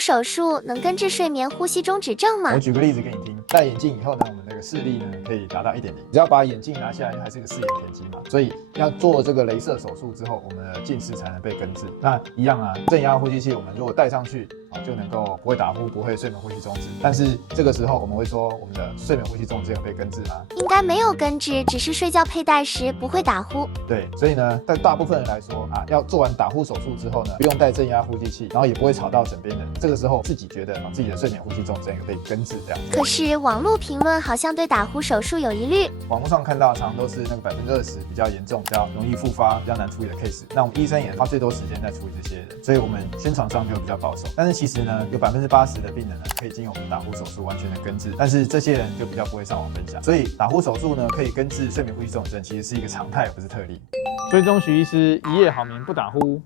手术能根治睡眠呼吸中止症吗？我举个例子给你听，戴眼镜以后呢，我们这个视力呢可以达到1.0，只要把眼镜拿下来，还是个视野田鸡嘛，所以要做这个雷射手术之后，我们的近视才能被根治。那一样啊，正压呼吸器我们如果戴上去就能够不会打呼，不会睡眠呼吸中止。但是这个时候我们会说，我们的睡眠呼吸中止有被根治吗？应该没有根治，只是睡觉佩戴时不会打呼。对，所以呢，对大部分人来说要做完打呼手术之后呢，不用戴正压呼吸器，然后也不会吵到枕边人。这个时候自己觉得自己的睡眠呼吸中止有被根治这样。可是网络评论好像对打呼手术有疑虑。网络上看到常常都是那个20%比较严重、比较容易复发、比较难处理的 case。那我们医生也花最多时间在处理这些人，所以我们宣传上就比较保守。但是其实呢，有80%的病人呢可以经由我们打呼手术完全的根治，但是这些人就比较不会上网分享。所以打呼手术呢可以根治睡眠呼吸中止症，其实是一个常态，而不是特例。追踪徐医师，一夜好眠不打呼。